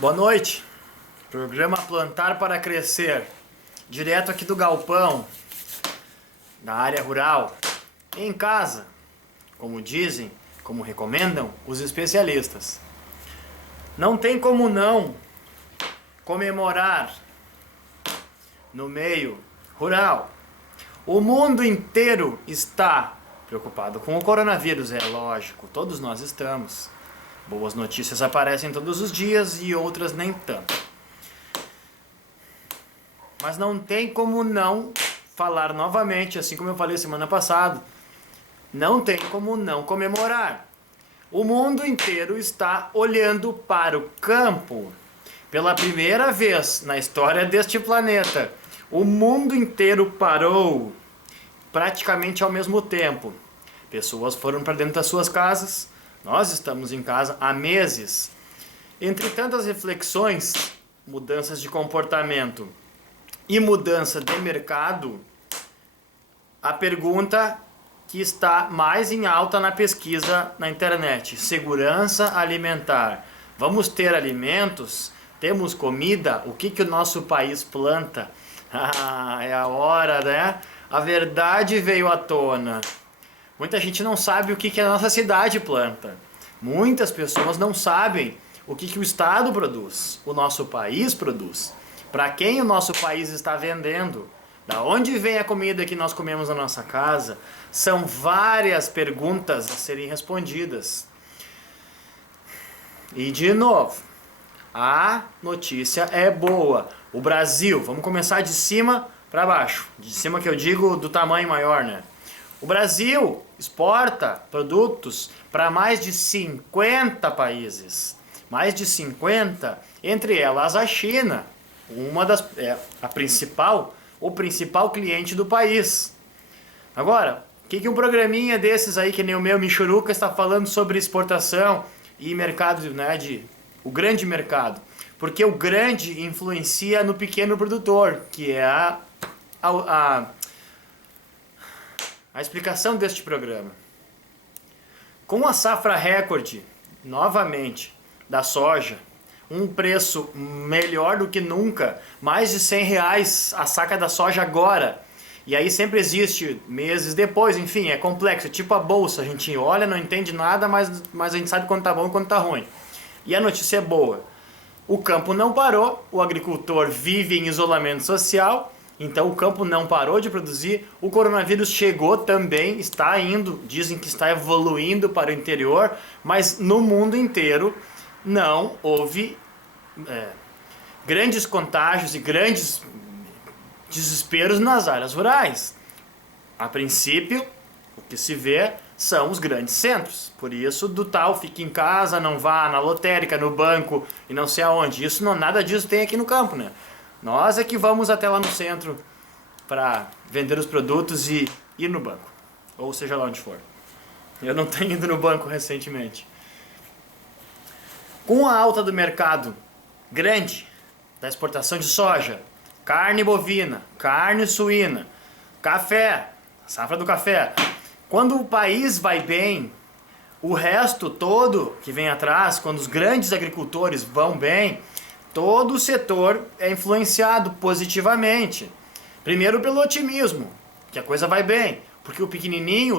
Boa noite, programa Plantar para Crescer, direto aqui do galpão, da área rural, em casa, como dizem, como recomendam os especialistas. Não tem como não comemorar no meio rural. O mundo inteiro está preocupado com o coronavírus, é lógico, todos nós estamos. Boas notícias aparecem todos os dias e outras nem tanto. Mas não tem como não falar novamente, assim como eu falei semana passada, não tem como não comemorar. O mundo inteiro está olhando para o campo. Pela primeira vez na história deste planeta, o mundo inteiro parou praticamente ao mesmo tempo. Pessoas foram para dentro das suas casas, nós estamos em casa há meses. Entre tantas reflexões, mudanças de comportamento e mudança de mercado, a pergunta que está mais em alta na pesquisa na internet: segurança alimentar. Vamos ter alimentos? Temos comida? O que o nosso país planta? É a hora, né? A verdade veio à tona. Muita gente não sabe o que a nossa cidade planta. Muitas pessoas não sabem o que o estado produz, o nosso país produz. Para quem o nosso país está vendendo? Da onde vem a comida que nós comemos na nossa casa? São várias perguntas a serem respondidas. E de novo, a notícia é boa. O Brasil, vamos começar de cima para baixo. De cima que eu digo do tamanho maior, né? O Brasil exporta produtos para mais de 50 países. Mais de 50, entre elas a China, o principal cliente do país. Agora, o que um programinha desses aí, que nem o meu Michuruca, está falando sobre exportação e mercado, né, o grande mercado? Porque o grande influencia no pequeno produtor, que é a explicação deste programa. Com a safra recorde, novamente, da soja, um preço melhor do que nunca, mais de R$100 a saca da soja agora. E aí sempre existe meses depois, enfim, é complexo, é tipo a bolsa, a gente olha, não entende nada, mas a gente sabe quando tá bom e quando tá ruim. E a notícia é boa. O campo não parou, o agricultor vive em isolamento social, então o campo não parou de produzir, o coronavírus chegou também, está indo, dizem que está evoluindo para o interior, mas no mundo inteiro não houve grandes contágios e grandes desesperos nas áreas rurais. A princípio, o que se vê são os grandes centros. Por isso, do tal, fique em casa, não vá na lotérica, no banco e não sei aonde. Isso não, nada disso tem aqui no campo, né? Nós é que vamos até lá no centro para vender os produtos e ir no banco, ou seja lá onde for. Eu não tenho ido no banco recentemente. Com a alta do mercado grande, da exportação de soja, carne bovina, carne suína, café, safra do café, quando o país vai bem, o resto todo que vem atrás, quando os grandes agricultores vão bem, todo o setor é influenciado positivamente. Primeiro pelo otimismo, que a coisa vai bem, porque o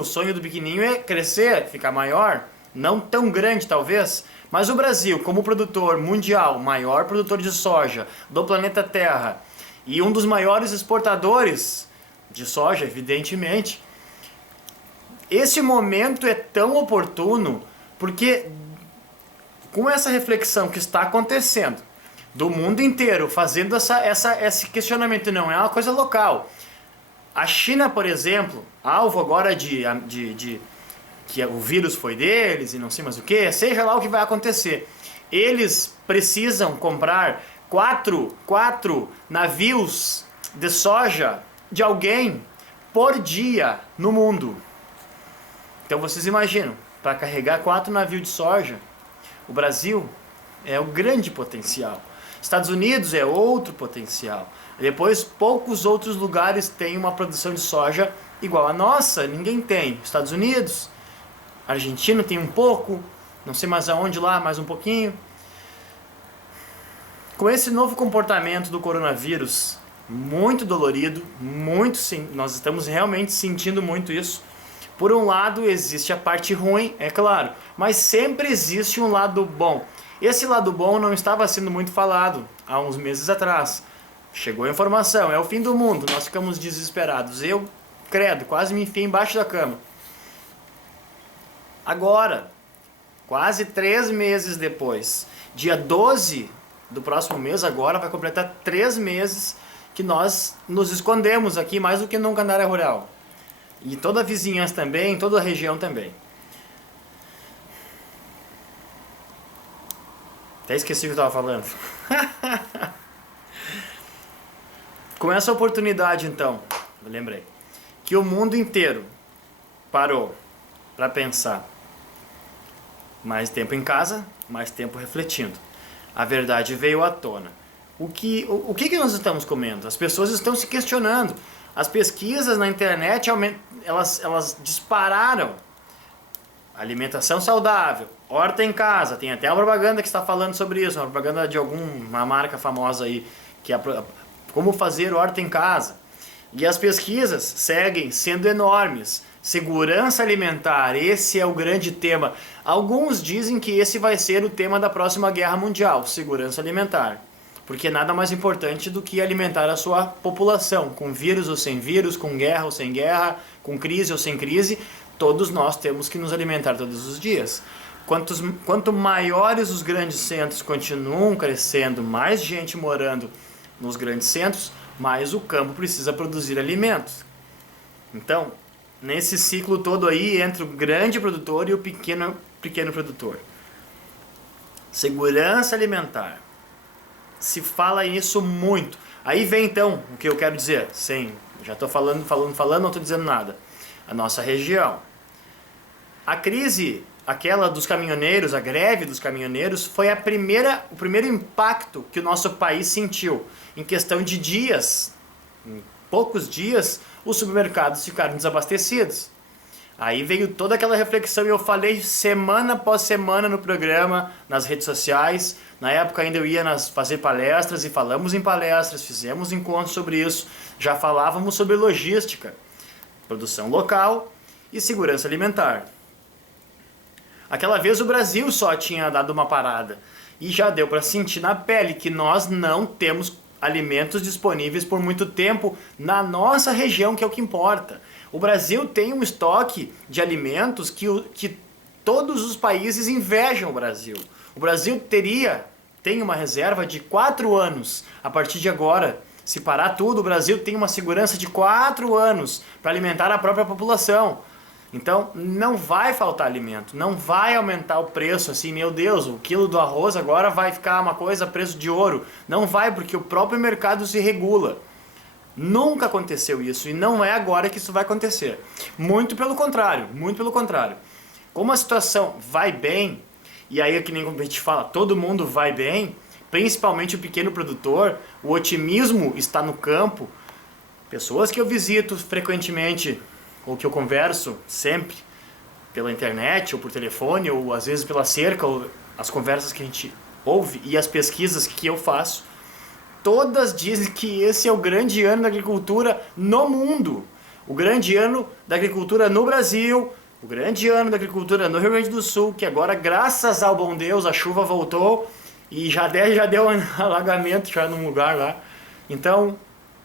sonho do pequenininho é crescer, ficar maior, não tão grande talvez, mas o Brasil, como produtor mundial, maior produtor de soja do planeta Terra e um dos maiores exportadores de soja, evidentemente, esse momento é tão oportuno porque com essa reflexão que está acontecendo, do mundo inteiro, fazendo esse questionamento, não é uma coisa local. A China, por exemplo, alvo agora que o vírus foi deles e não sei mais o que, seja lá o que vai acontecer. Eles precisam comprar quatro navios de soja de alguém por dia no mundo. Então vocês imaginam, para carregar 4 navios de soja, o Brasil é o grande potencial. Estados Unidos é outro potencial. Depois, poucos outros lugares têm uma produção de soja igual a nossa. Ninguém tem. Estados Unidos, Argentina tem um pouco, não sei mais aonde lá, mais um pouquinho. Com esse novo comportamento do coronavírus, muito dolorido, muito sim, nós estamos realmente sentindo muito isso. Por um lado existe a parte ruim, é claro, mas sempre existe um lado bom. Esse lado bom não estava sendo muito falado há uns meses atrás. Chegou a informação, é o fim do mundo, nós ficamos desesperados. Eu, credo, quase me enfiei embaixo da cama. Agora, quase 3 meses depois, dia 12 do próximo mês, agora vai completar 3 meses que nós nos escondemos aqui mais do que nunca na área rural. E toda a vizinhança também, toda a região também. Até esqueci o que eu estava falando. Com essa oportunidade, então, eu lembrei, que o mundo inteiro parou para pensar. Mais tempo em casa, mais tempo refletindo. A verdade veio à tona. O que nós estamos comendo? As pessoas estão se questionando. As pesquisas na internet, elas dispararam. Alimentação saudável, horta em casa, tem até uma propaganda que está falando sobre isso, uma propaganda de alguma marca famosa aí, que é como fazer horta em casa. E as pesquisas seguem sendo enormes. Segurança alimentar, esse é o grande tema. Alguns dizem que esse vai ser o tema da próxima guerra mundial, segurança alimentar. Porque nada mais importante do que alimentar a sua população, com vírus ou sem vírus, com guerra ou sem guerra, com crise ou sem crise, todos nós temos que nos alimentar todos os dias. Quanto maiores os grandes centros continuam crescendo, mais gente morando nos grandes centros, mais o campo precisa produzir alimentos. Então, nesse ciclo todo aí, entre o grande produtor e o pequeno produtor. Segurança alimentar. Se fala isso muito. Aí vem então o que eu quero dizer. Sim, já estou falando, não estou dizendo nada. A nossa região. A crise, aquela dos caminhoneiros, a greve dos caminhoneiros, foi o primeiro impacto que o nosso país sentiu. Em questão de dias, em poucos dias, os supermercados ficaram desabastecidos. Aí veio toda aquela reflexão e eu falei semana após semana no programa, nas redes sociais. Na época ainda eu ia fazer palestras e falamos em palestras, fizemos encontros sobre isso. Já falávamos sobre logística, produção local e segurança alimentar. Aquela vez o Brasil só tinha dado uma parada e já deu para sentir na pele que nós não temos alimentos disponíveis por muito tempo na nossa região, que é o que importa. O Brasil tem um estoque de alimentos que todos os países invejam o Brasil. O Brasil tem uma reserva de 4 anos. A partir de agora, se parar tudo, o Brasil tem uma segurança de 4 anos para alimentar a própria população. Então, não vai faltar alimento, não vai aumentar o preço assim, meu Deus, o quilo do arroz agora vai ficar uma coisa preço de ouro. Não vai, porque o próprio mercado se regula. Nunca aconteceu isso e não é agora que isso vai acontecer. Muito pelo contrário, muito pelo contrário. Como a situação vai bem, e aí é que nem a gente fala, todo mundo vai bem, principalmente o pequeno produtor, o otimismo está no campo. Pessoas que eu visito frequentemente, ou que eu converso sempre pela internet, ou por telefone, ou às vezes pela cerca, ou as conversas que a gente ouve e as pesquisas que eu faço, todas dizem que esse é o grande ano da agricultura no mundo. O grande ano da agricultura no Brasil, o grande ano da agricultura no Rio Grande do Sul, que agora, graças ao bom Deus, a chuva voltou e já deu um alagamento já num lugar lá. Então,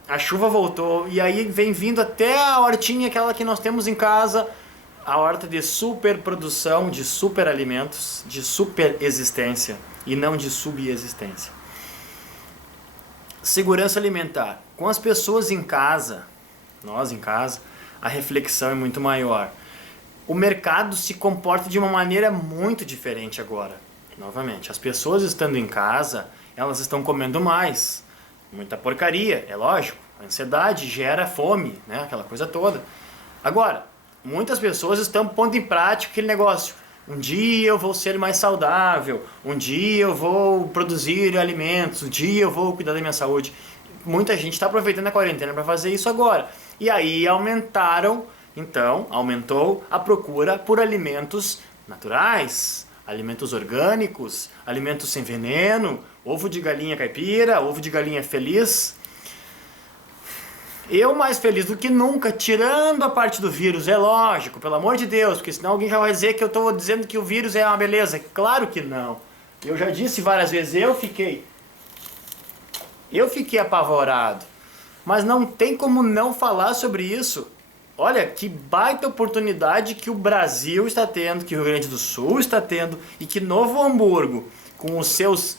a chuva voltou e aí vem vindo até a hortinha, aquela que nós temos em casa, a horta de superprodução, de superalimentos, de superexistência e não de subexistência. Segurança alimentar. Com as pessoas em casa, nós em casa, a reflexão é muito maior. O mercado se comporta de uma maneira muito diferente agora. Novamente, as pessoas estando em casa, elas estão comendo mais. Muita porcaria, é lógico. A ansiedade gera fome, né? Aquela coisa toda. Agora, muitas pessoas estão pondo em prática aquele negócio. Um dia eu vou ser mais saudável, um dia eu vou produzir alimentos, um dia eu vou cuidar da minha saúde. Muita gente está aproveitando a quarentena para fazer isso agora. E aí aumentou a procura por alimentos naturais, alimentos orgânicos, alimentos sem veneno, Ovo de galinha caipira, ovo de galinha feliz. Eu mais feliz do que nunca, tirando a parte do vírus, é lógico, pelo amor de Deus, porque senão alguém já vai dizer que eu estou dizendo que o vírus é uma beleza. Claro que não. Eu já disse várias vezes, eu fiquei apavorado. Mas não tem como não falar sobre isso. Olha, que baita oportunidade que o Brasil está tendo, que o Rio Grande do Sul está tendo e que Novo Hamburgo, com os seus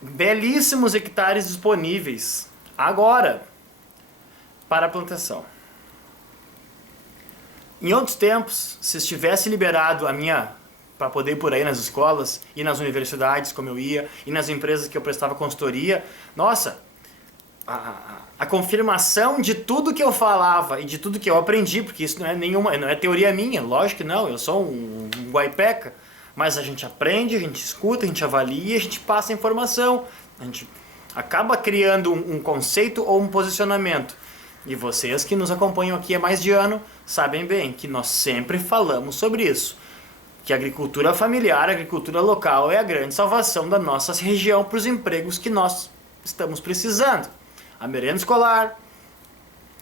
belíssimos hectares disponíveis agora para a plantação. Em outros tempos, se estivesse liberado a minha para poder ir por aí nas escolas e nas universidades como eu ia e nas empresas que eu prestava consultoria, nossa, a confirmação de tudo que eu falava e de tudo que eu aprendi, porque isso não é teoria minha, lógico que não, eu sou um guaipeca, mas a gente aprende, a gente escuta, a gente avalia, a gente passa a informação, a gente acaba criando um conceito ou um posicionamento. E vocês que nos acompanham aqui há mais de ano sabem bem que nós sempre falamos sobre isso. Que a agricultura familiar, a agricultura local é a grande salvação da nossa região para os empregos que nós estamos precisando. A merenda escolar,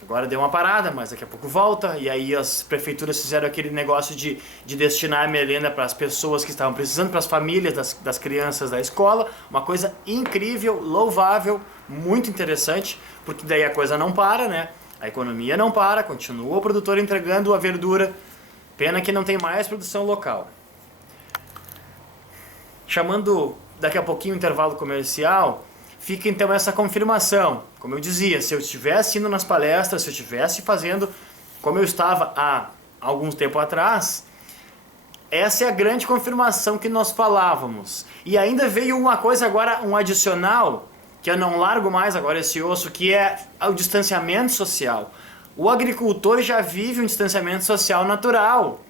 agora deu uma parada, mas daqui a pouco volta. E aí as prefeituras fizeram aquele negócio de destinar a merenda para as pessoas que estavam precisando, para as famílias das crianças da escola. Uma coisa incrível, louvável, muito interessante, porque daí a coisa não para, né? A economia não para, continua o produtor entregando a verdura. Pena que não tem mais produção local. Chamando daqui a pouquinho o intervalo comercial, fica então essa confirmação. Como eu dizia, se eu estivesse indo nas palestras, se eu estivesse fazendo como eu estava há alguns tempo atrás, essa é a grande confirmação que nós falávamos. E ainda veio uma coisa agora, um adicional, que eu não largo mais agora esse osso, que é o distanciamento social. O agricultor já vive um distanciamento social natural.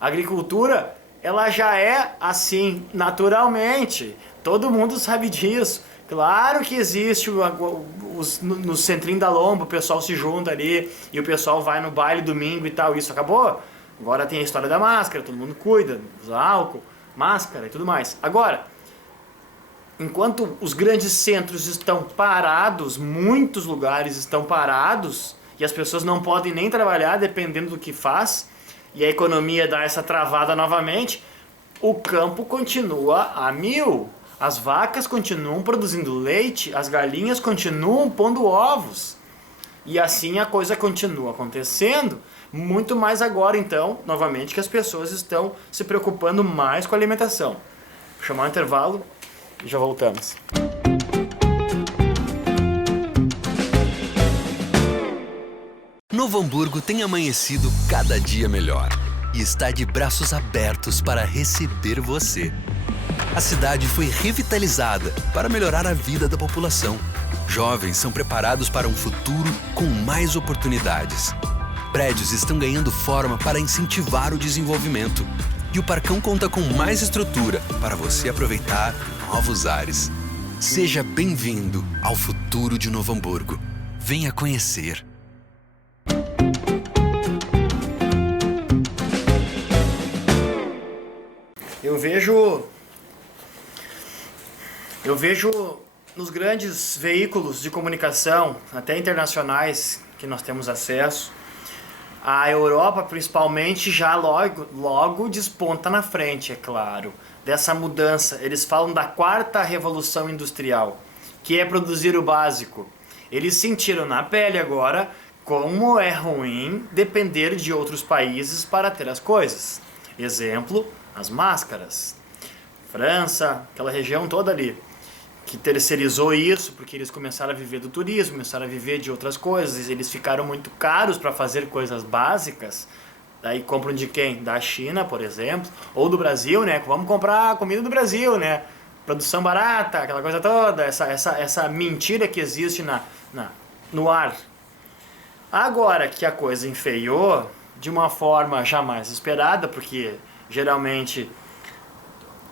A agricultura, ela já é assim, naturalmente. Todo mundo sabe disso. Claro que existe no centrinho da lomba, o pessoal se junta ali e o pessoal vai no baile domingo e tal. Isso acabou. Agora tem a história da máscara, todo mundo cuida, usa álcool, máscara e tudo mais. Agora, enquanto os grandes centros estão parados, muitos lugares estão parados, e as pessoas não podem nem trabalhar dependendo do que faz, e a economia dá essa travada novamente, o campo continua a mil. As vacas continuam produzindo leite, as galinhas continuam pondo ovos. E assim a coisa continua acontecendo, muito mais agora então, novamente, que as pessoas estão se preocupando mais com a alimentação. Vou chamar um intervalo e já voltamos. Novo Hamburgo tem amanhecido cada dia melhor e está de braços abertos para receber você. A cidade foi revitalizada para melhorar a vida da população. Jovens são preparados para um futuro com mais oportunidades. Prédios estão ganhando forma para incentivar o desenvolvimento. E o Parcão conta com mais estrutura para você aproveitar novos ares. Seja bem-vindo ao futuro de Novo Hamburgo. Venha conhecer. Eu vejo nos grandes veículos de comunicação, até internacionais, que nós temos acesso, a Europa principalmente já logo desponta na frente, é claro, dessa mudança. Eles falam da quarta revolução industrial, que é produzir o básico. Eles sentiram na pele agora como é ruim depender de outros países para ter as coisas. Exemplo, as máscaras. França, aquela região toda ali, que terceirizou isso porque eles começaram a viver do turismo, começaram a viver de outras coisas, eles ficaram muito caros para fazer coisas básicas. Daí compram de quem? Da China, por exemplo, ou do Brasil, né? Vamos comprar comida do Brasil, né? Produção barata, aquela coisa toda, essa mentira que existe no ar. Agora que a coisa enfeiou de uma forma jamais esperada, porque geralmente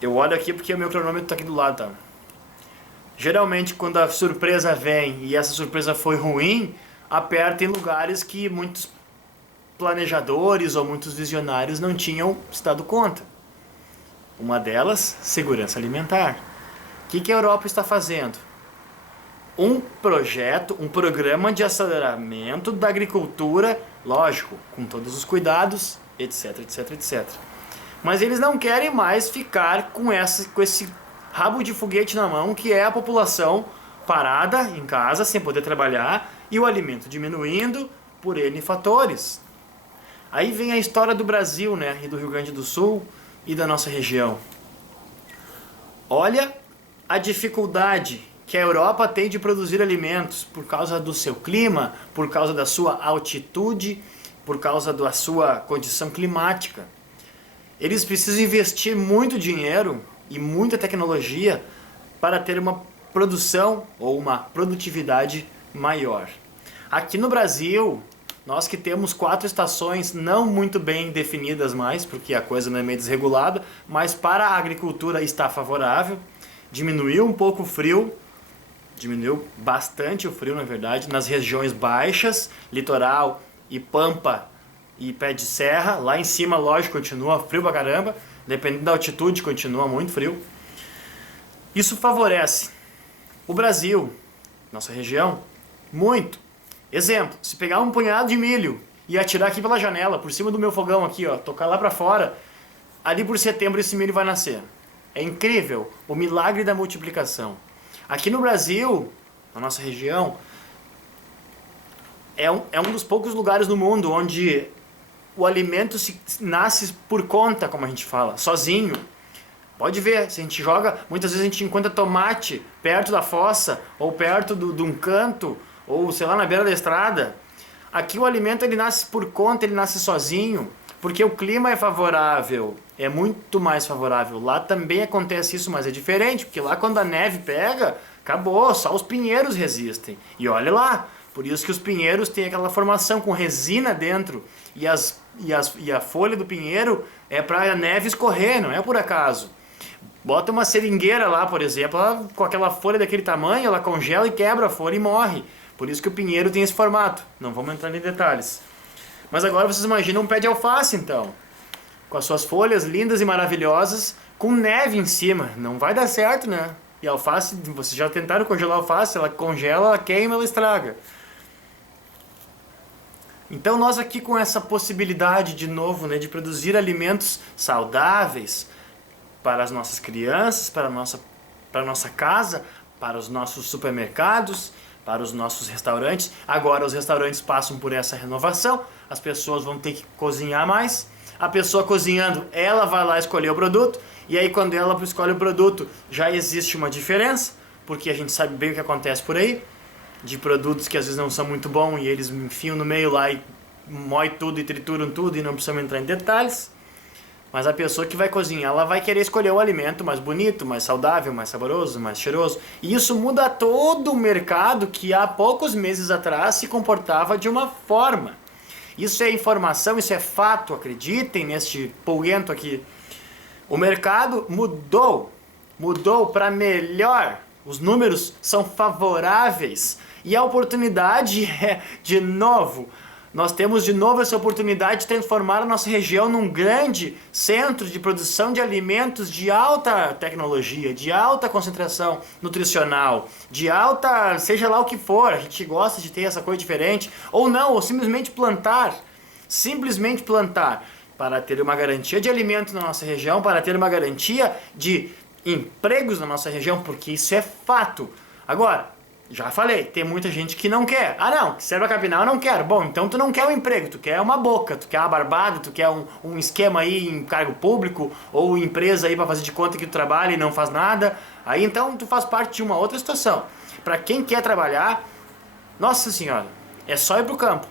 eu olho aqui porque o meu cronômetro está aqui do lado, tá? Geralmente quando a surpresa vem e essa surpresa foi ruim, aperta em lugares que muitos planejadores ou muitos visionários não tinham se dado conta. Uma delas, segurança alimentar. O que a Europa está fazendo? Um projeto, um programa de aceleramento da agricultura, lógico, com todos os cuidados, etc, etc, etc. Mas eles não querem mais ficar com esse rabo de foguete na mão, que é a população parada em casa, sem poder trabalhar, e o alimento diminuindo por N fatores. Aí vem a história do Brasil, né, e do Rio Grande do Sul e da nossa região. Olha a dificuldade que a Europa tem de produzir alimentos por causa do seu clima, por causa da sua altitude, por causa da sua condição climática. Eles precisam investir muito dinheiro e muita tecnologia para ter uma produção ou uma produtividade maior. Aqui no Brasil, nós que temos 4 estações não muito bem definidas mais, porque a coisa não é meio desregulada, mas para a agricultura está favorável. Diminuiu um pouco o frio, diminuiu bastante o frio, na verdade, nas regiões baixas, litoral e pampa e pé de serra. Lá em cima, lógico, continua frio pra caramba, dependendo da altitude, continua muito frio. Isso favorece o Brasil, nossa região, muito. Exemplo, se pegar um punhado de milho e atirar aqui pela janela, por cima do meu fogão aqui, ó, tocar lá pra fora, ali por setembro esse milho vai nascer. É incrível o milagre da multiplicação. Aqui no Brasil, na nossa região, é um dos poucos lugares no mundo onde o alimento nasce por conta, como a gente fala, sozinho. Pode ver, se a gente joga, muitas vezes a gente encontra tomate perto da fossa, ou perto de um canto, ou sei lá, na beira da estrada. Aqui o alimento ele nasce por conta, ele nasce sozinho, porque o clima é favorável, é muito mais favorável. Lá também acontece isso, mas é diferente, porque lá quando a neve pega, acabou, só os pinheiros resistem. E olha lá, por isso que os pinheiros têm aquela formação com resina dentro, e a folha do pinheiro é para a neve escorrer, não é por acaso. Bota uma seringueira lá, por exemplo, ela, com aquela folha daquele tamanho, ela congela e quebra a folha e morre. Por isso que o pinheiro tem esse formato. Não vamos entrar em detalhes. Mas agora vocês imaginam um pé de alface, então. Com as suas folhas lindas e maravilhosas, com neve em cima. Não vai dar certo, né? E a alface, vocês já tentaram congelar a alface, ela congela, ela queima, ela estraga. Então nós aqui com essa possibilidade de novo, né, de produzir alimentos saudáveis para as nossas crianças, para a nossa casa, para os nossos supermercados, para os nossos restaurantes. Agora os restaurantes passam por essa renovação, as pessoas vão ter que cozinhar mais. A pessoa cozinhando, ela vai lá escolher o produto, e aí quando ela escolhe o produto, já existe uma diferença, porque a gente sabe bem o que acontece por aí, de produtos que às vezes não são muito bons, e eles enfiam no meio lá e moem tudo e trituram tudo, e não precisamos entrar em detalhes. Mas a pessoa que vai cozinhar, ela vai querer escolher o alimento mais bonito, mais saudável, mais saboroso, mais cheiroso. E isso muda todo o mercado que há poucos meses atrás se comportava de uma forma. Isso é informação, isso é fato, acreditem neste polguento aqui. O mercado mudou para melhor. Os números são favoráveis. E a oportunidade é, de novo, nós temos de novo essa oportunidade de transformar a nossa região num grande centro de produção de alimentos de alta tecnologia, de alta concentração nutricional, de alta, seja lá o que for, a gente gosta de ter essa coisa diferente, ou não, ou simplesmente plantar, para ter uma garantia de alimento na nossa região, para ter uma garantia de empregos na nossa região, porque isso é fato. Agora, já falei, tem muita gente que não quer. Ah não, serva capinar eu não quero. Bom, então tu não quer um emprego, tu quer uma boca, tu quer uma barbada, tu quer um esquema aí em cargo público, ou empresa aí pra fazer de conta que tu trabalha e não faz nada. Aí então tu faz parte de uma outra situação. Pra quem quer trabalhar, nossa senhora, é só ir pro campo.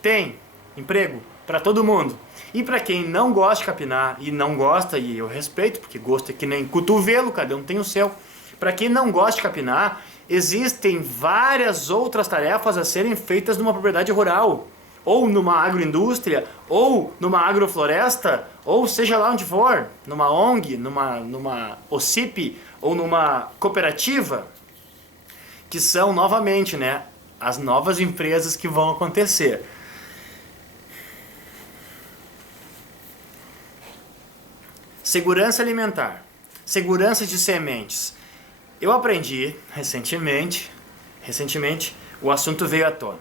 Tem emprego pra todo mundo. E pra quem não gosta de capinar, e não gosta, e eu respeito, porque gosto é que nem cotovelo, cada um tem o seu. Pra quem não gosta de capinar, existem várias outras tarefas a serem feitas numa propriedade rural, ou numa agroindústria, ou numa agrofloresta, ou seja lá onde for, numa ONG, numa OCIP, ou numa cooperativa, que são novamente, né, as novas empresas que vão acontecer. Segurança alimentar, segurança de sementes. Eu aprendi recentemente, o assunto veio à tona.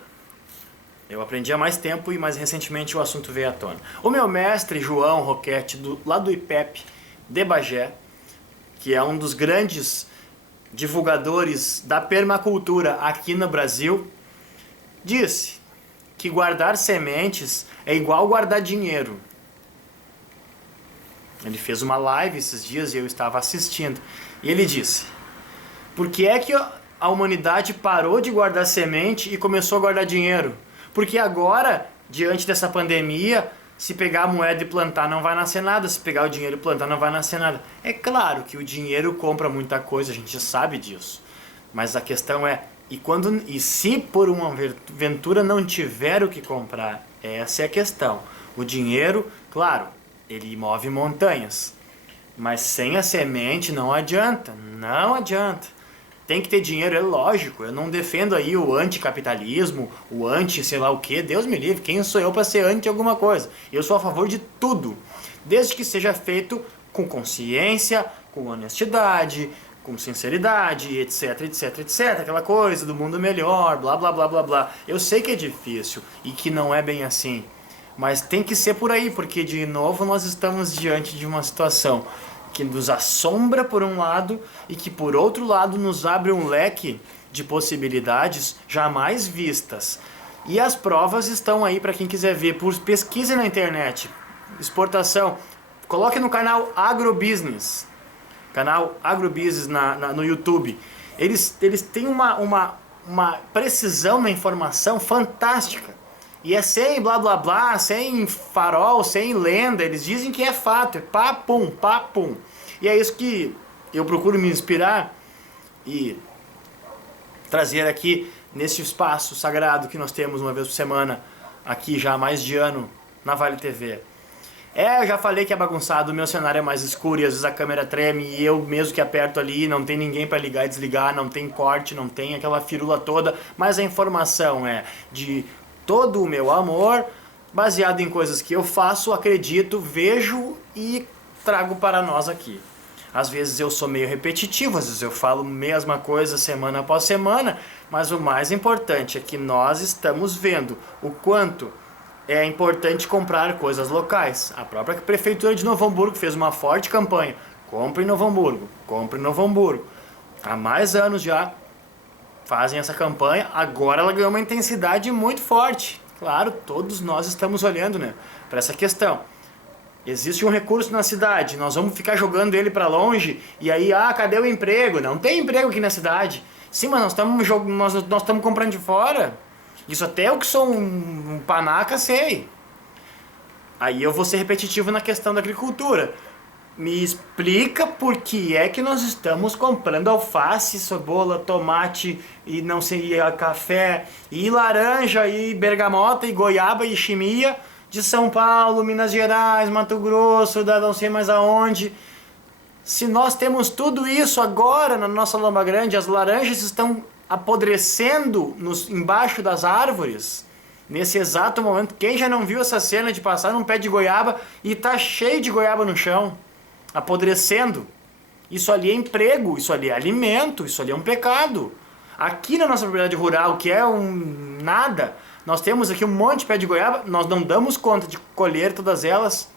Eu aprendi há mais tempo, mas recentemente o assunto veio à tona. O meu mestre, João Roquete, lá do IPEP de Bagé, que é um dos grandes divulgadores da permacultura aqui no Brasil, disse que guardar sementes é igual guardar dinheiro. Ele fez uma live esses dias e eu estava assistindo. E ele disse: por que é que a humanidade parou de guardar semente e começou a guardar dinheiro? Porque agora, diante dessa pandemia, se pegar a moeda e plantar não vai nascer nada, se pegar o dinheiro e plantar não vai nascer nada. É claro que o dinheiro compra muita coisa, a gente sabe disso. Mas a questão é, e se por uma ventura não tiver o que comprar? Essa é a questão. O dinheiro, claro, ele move montanhas. Mas sem a semente não adianta, não adianta. Tem que ter dinheiro, é lógico. Eu não defendo aí o anticapitalismo, o anti sei lá o que. Deus me livre, quem sou eu para ser anti alguma coisa? Eu sou a favor de tudo, desde que seja feito com consciência, com honestidade, com sinceridade, etc, etc, etc. Aquela coisa do mundo melhor, blá, blá, blá, blá, blá. Eu sei que é difícil e que não é bem assim. Mas tem que ser por aí, porque de novo nós estamos diante de uma situação que nos assombra por um lado e que por outro lado nos abre um leque de possibilidades jamais vistas. E as provas estão aí para quem quiser ver. Pesquise na internet. Exportação. Coloque no canal Agrobusiness. Canal Agrobusiness no YouTube. Eles têm uma precisão na informação fantástica. E é sem blá blá blá, sem farol, sem lenda. Eles dizem que é fato, é papum, papum. E é isso que eu procuro me inspirar e trazer aqui nesse espaço sagrado que nós temos uma vez por semana, aqui já há mais de ano, na Vale TV. Eu já falei que é bagunçado, o meu cenário é mais escuro e às vezes a câmera treme e eu mesmo que aperto ali, não tem ninguém para ligar e desligar, não tem corte, não tem aquela firula toda, mas a informação é de todo o meu amor, baseado em coisas que eu faço, acredito, vejo e trago para nós aqui. Às vezes eu sou meio repetitivo, às vezes eu falo a mesma coisa semana após semana, mas o mais importante é que nós estamos vendo o quanto é importante comprar coisas locais. A própria Prefeitura de Novo Hamburgo fez uma forte campanha. Compre em Novo Hamburgo, compre em Novo Hamburgo. Há mais anos já fazem essa campanha, agora ela ganhou uma intensidade muito forte. Claro, todos nós estamos olhando, né, para essa questão. Existe um recurso na cidade, nós vamos ficar jogando ele para longe e aí, cadê o emprego? Não tem emprego aqui na cidade. Sim, mas nós estamos comprando de fora. Isso até eu que sou um panaca sei. Aí eu vou ser repetitivo na questão da agricultura. Me explica por que é que nós estamos comprando alface, cebola, tomate e não sei, café, e laranja, e bergamota, e goiaba, e chimia de São Paulo, Minas Gerais, Mato Grosso, da não sei mais aonde. Se nós temos tudo isso agora na nossa Lomba Grande, as laranjas estão apodrecendo embaixo das árvores, nesse exato momento. Quem já não viu essa cena de passar num pé de goiaba e tá cheio de goiaba no chão? Apodrecendo. Isso ali é emprego, isso ali é alimento, isso ali é um pecado. Aqui na nossa propriedade rural, que é um nada, nós temos aqui um monte de pé de goiaba, nós não damos conta de colher todas elas.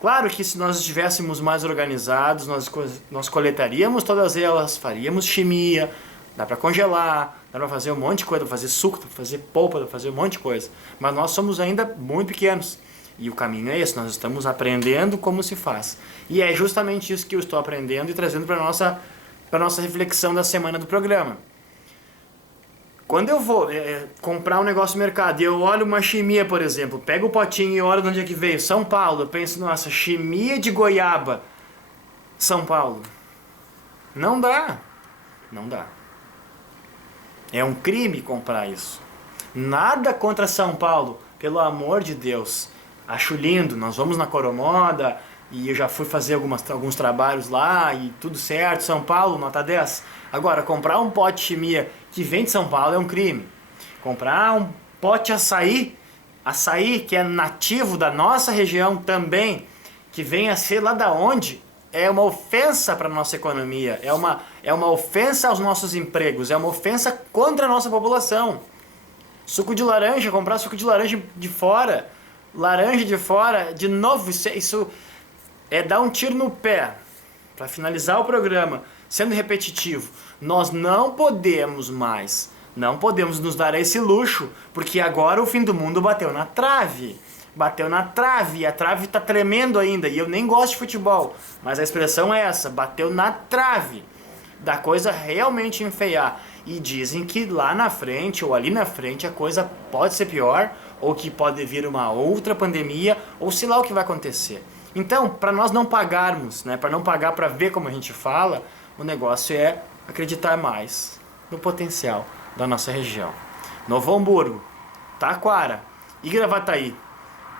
Claro que se nós estivéssemos mais organizados, nós coletaríamos todas elas, faríamos chimia, dá para congelar, dá para fazer um monte de coisa, dá para fazer suco, dá para fazer polpa, dá para fazer um monte de coisa. Mas nós somos ainda muito pequenos. E o caminho é esse, nós estamos aprendendo como se faz. E é justamente isso que eu estou aprendendo e trazendo para a nossa reflexão da semana do programa. Quando eu vou comprar um negócio no mercado e eu olho uma chimia, por exemplo, pego o potinho e olho de onde é que veio, São Paulo, eu penso, nossa, chimia de goiaba, São Paulo. Não dá. Não dá. É um crime comprar isso. Nada contra São Paulo, pelo amor de Deus. Acho lindo, nós vamos na Coromoda e eu já fui fazer alguns trabalhos lá e tudo certo, São Paulo, nota 10. Agora, comprar um pote de chimia que vem de São Paulo é um crime. Comprar um pote açaí que é nativo da nossa região também, que vem a ser lá da onde, é uma ofensa para a nossa economia, é uma ofensa aos nossos empregos, é uma ofensa contra a nossa população. Suco de laranja, comprar suco de laranja de fora, de novo, isso é dar um tiro no pé. Para finalizar o programa, sendo repetitivo, nós não podemos nos dar esse luxo, porque agora o fim do mundo bateu na trave. Bateu na trave, e a trave tá tremendo ainda, e eu nem gosto de futebol, mas a expressão é essa, bateu na trave, da coisa realmente enfeiar. E dizem que lá na frente, ou ali na frente, a coisa pode ser pior, ou que pode vir uma outra pandemia, ou sei lá o que vai acontecer. Então, para nós não pagarmos, né, para não pagar para ver como a gente fala, o negócio é acreditar mais no potencial da nossa região. Novo Hamburgo, Taquara e Gravataí.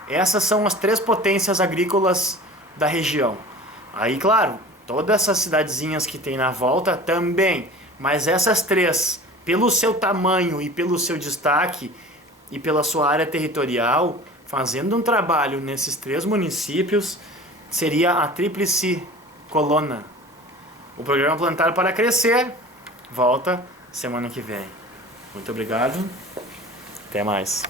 Essas são as 3 potências agrícolas da região. Aí, claro, todas essas cidadezinhas que tem na volta também, mas essas 3, pelo seu tamanho e pelo seu destaque e pela sua área territorial, fazendo um trabalho nesses 3 municípios, seria a tríplice colonna. O programa Plantar para Crescer volta semana que vem. Muito obrigado. Até mais.